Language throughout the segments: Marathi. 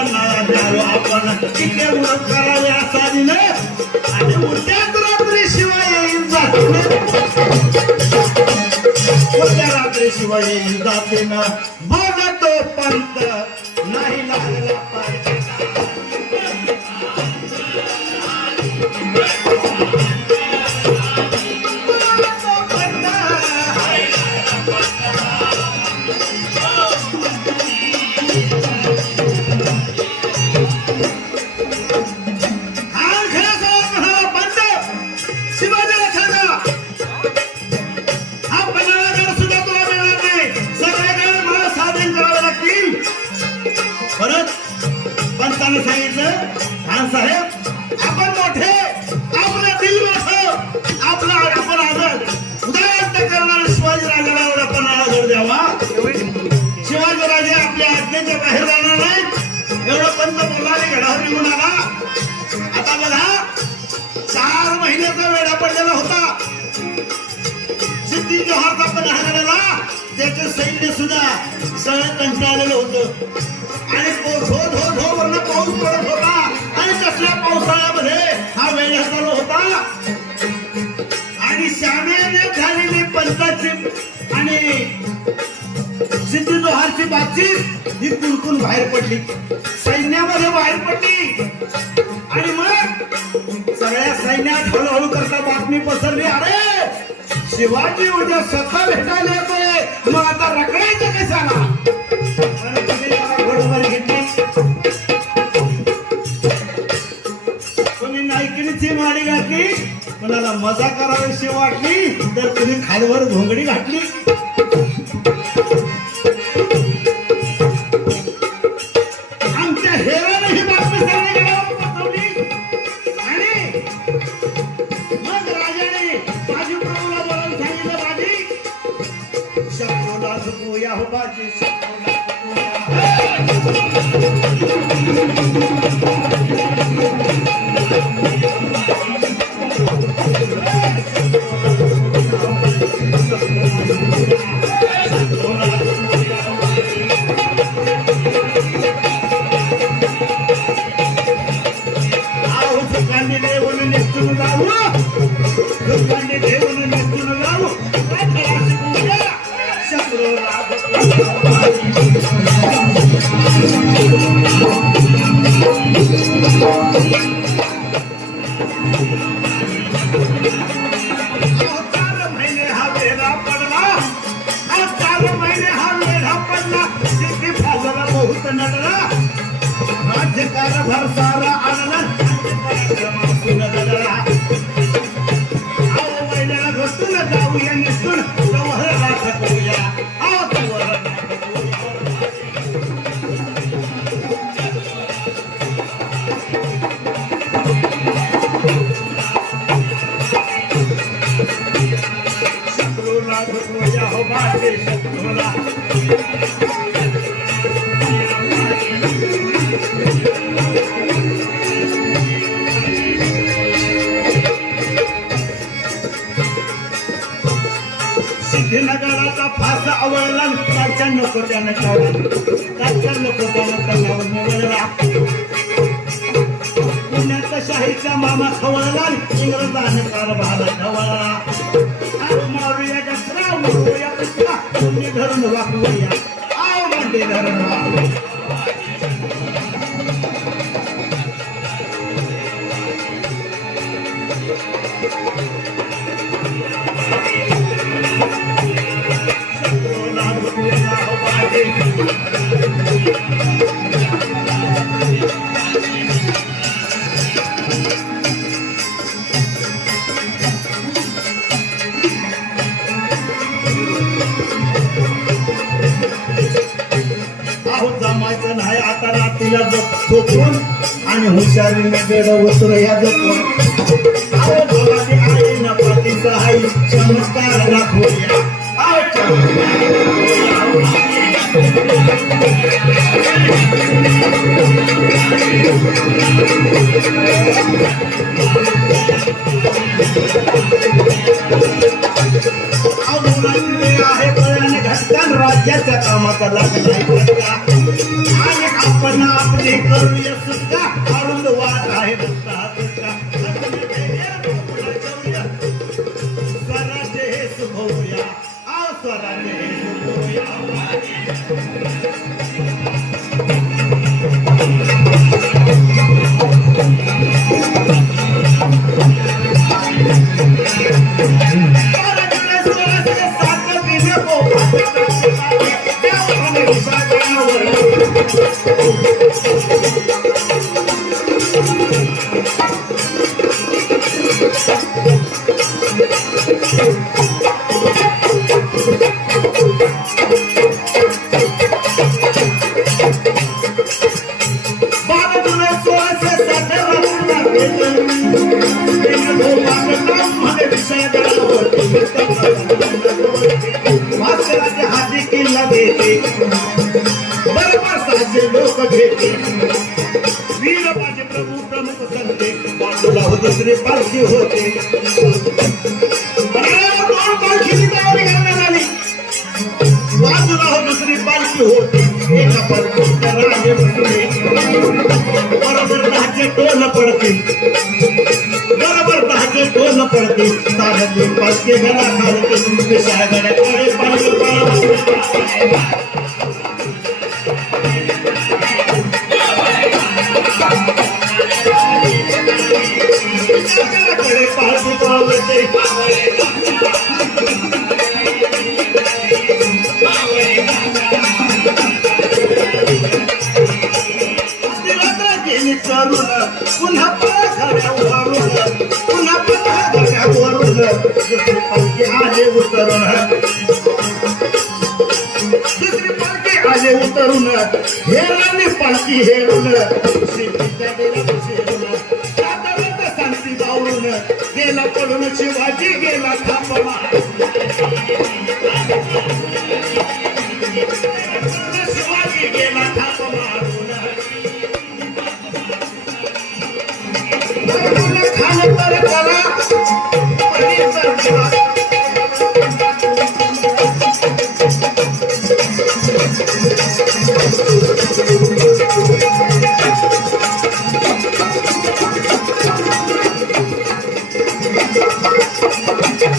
आपण किती उलट करावे असा दिलं आणि उद्याच रात्री शिवाय येईल जाते उद्या रात्री शिवाय येईल जाते ना बघतो पंत नाही लागला पाहिजे चार महिन्याचा वेळा पडलेला होता. सिद्धी जोहारचा पण हाणाला त्याचं सैन्य सुद्धा सळ कंटाळलेलं होतं. आणि धो धो धो वरनं पाऊस पडत होता. आणि तसल्या पावसाळ्यामध्ये हा वेळ चालू होता? आणि श्यामेने झालेली पंचाची आणि सिद्धी जोहारची बातचीत ही कुणकुण बाहेर पडली. सैन्यामध्ये बाहेर पडली. बातमी अरे शिवाजी उद्या सत्ता भेटायला येतोय. मग आता रकडायचं कशाला? घोडवर घेतली. कोणी माडी घातली? कोणाला मजा करावीशी वाटली? तर तुम्ही खालवर घोंगडी घातली. शत्रूला सिद्धिनगराचा फास आवडला त्याच्या नको त्यानं चावला. त्याच्या नको त्यानं कल्लावर निवडला पुण्याचा शाहीचा मामा खवळला इंग्रजाने कारभार खवळला I'm not આવ મોઢે ધરણ વાપવૈયા Thank you. आता रात्रीला आणि हुशारीने बेड उतर या जपून आई आई चमत्कार दाखवूया आहे घटकान राज्याच्या कामाचा लागला आपण आपले करूया सुद्धा अरुंद वाट आहे रस्ता हे सुभवूया. आ स्वराज्य हे वीर माझे प्रभू प्रमुख संते पांडुला होते श्री पारशी होते. साधे पालखी गळा खालते पालखी उतरून हेराने पालखी हेरून शेतीच्या बेला शेरून. साताऱ्यात शांती बावरून गेला पडून शिवाजी गेला थांबवा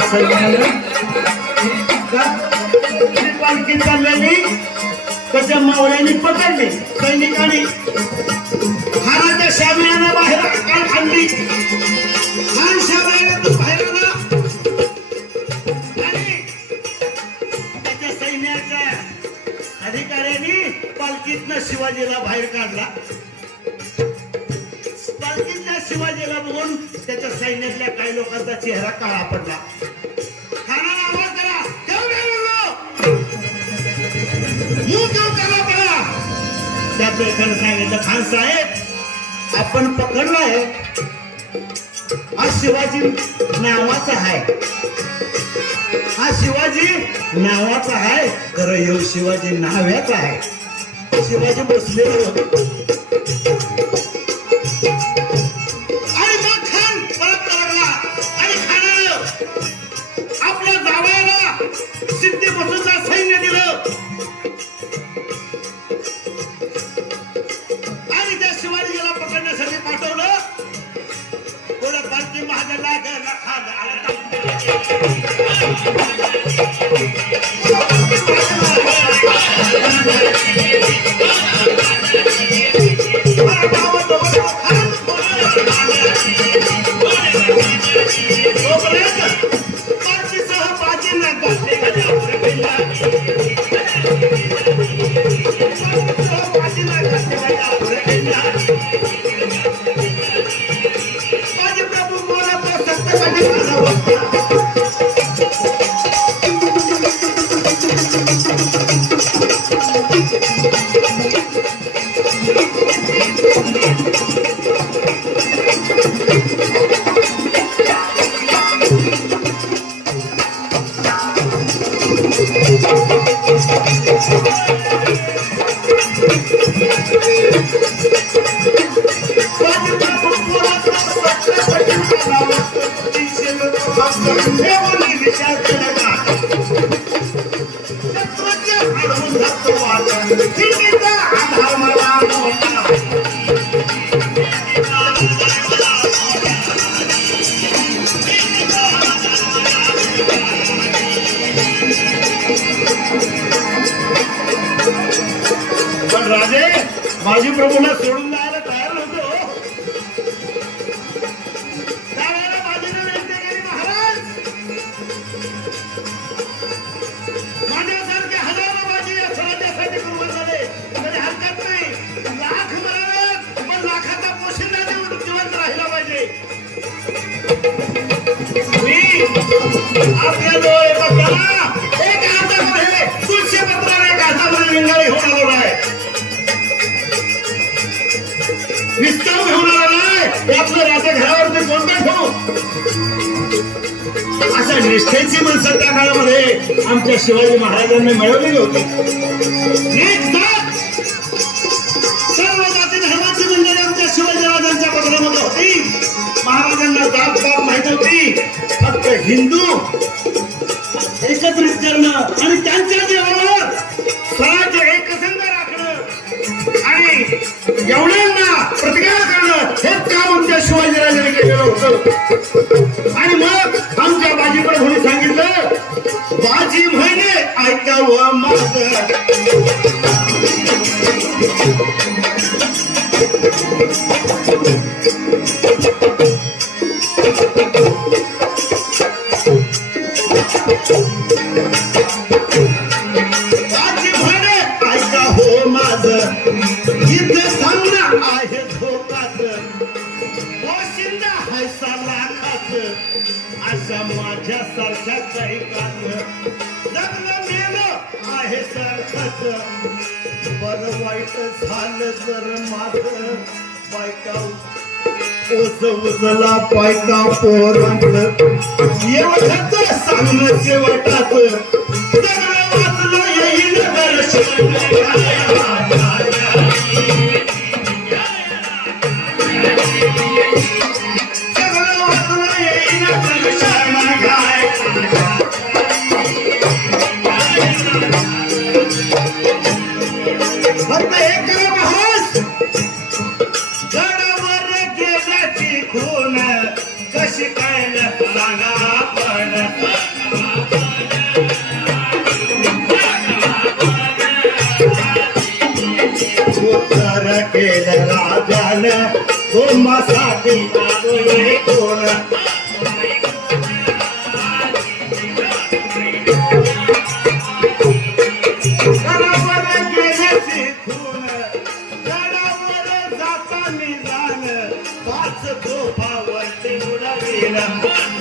सैन्यानं पालखी चाललेली त्याच्या मावळ्यांनी पकडली सैनिकांनी. हाराच्या शामियानं बाहेर काळ आणली. हार तू बाहेर आला. आणि त्याच्या सैन्याच्या अधिकाऱ्यांनी पालखीतनं शिवाजीला बाहेर काढला. पालखीतल्या शिवाजीला बघून त्याच्या सैन्यातल्या काही लोकांचा चेहरा काळा पडला. त्या पेखाने सांगितलं खान साहेब आपण पकडलाय हा शिवाजी नावाचा आहे. हा शिवाजी नावाचा आहे. खरं येऊ शिवाजी नाव्याचा आहे. शिवाजी बसलेलो घेऊन आला नाही आपलं राजा घरावरती कोणतं ठेवू अशा निष्ठेची माणसं त्या काळामध्ये आमच्या शिवाजी महाराजांनी मिळवलेली होती एक जात हिंदू एकत्रित करणं आणि त्यांच्या जीवावर स्वराज्य एकसंघ राखणं आणि एवढ्यांना प्रतिकार करणं हेच काम आमच्या शिवाजीराजाने केलेलं होतं. आणि मग आमच्या बाजीप्रभूने सांगितलं बाजी म्हणे ऐकावं माझं. पोशिंदा हैसा लाखाच अशा माझ्यासारख्या काही काच जगलं मेलं आहे सारखंच. बर वाईट झालं जर माझं बायका ओस उजला पायका पोरांच. एवढंच सांगणं शेवटाचं सगळं वाचलं येईल दर्शन. जातानी जाण पाच तोफावरती उडविला बोलून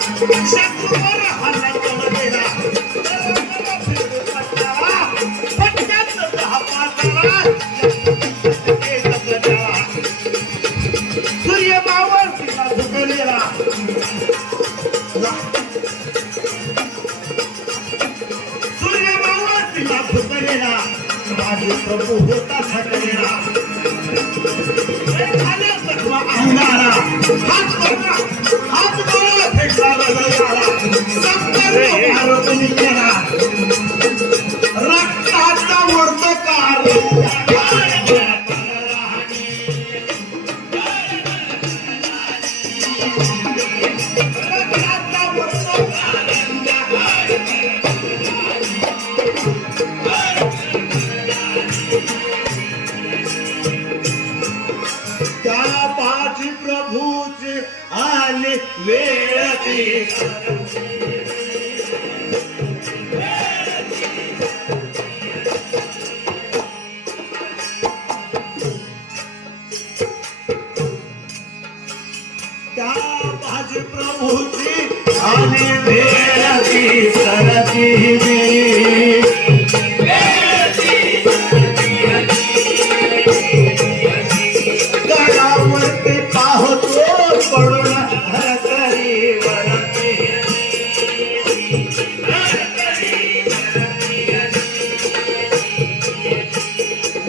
我钱多了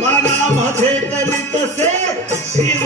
भक्ताना माझे करीतसे शिव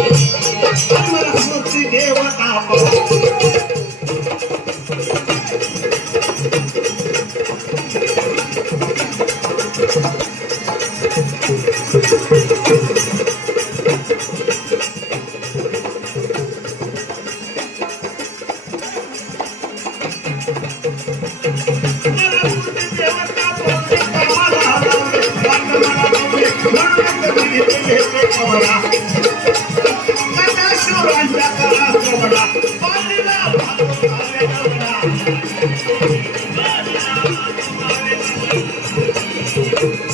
Thank you.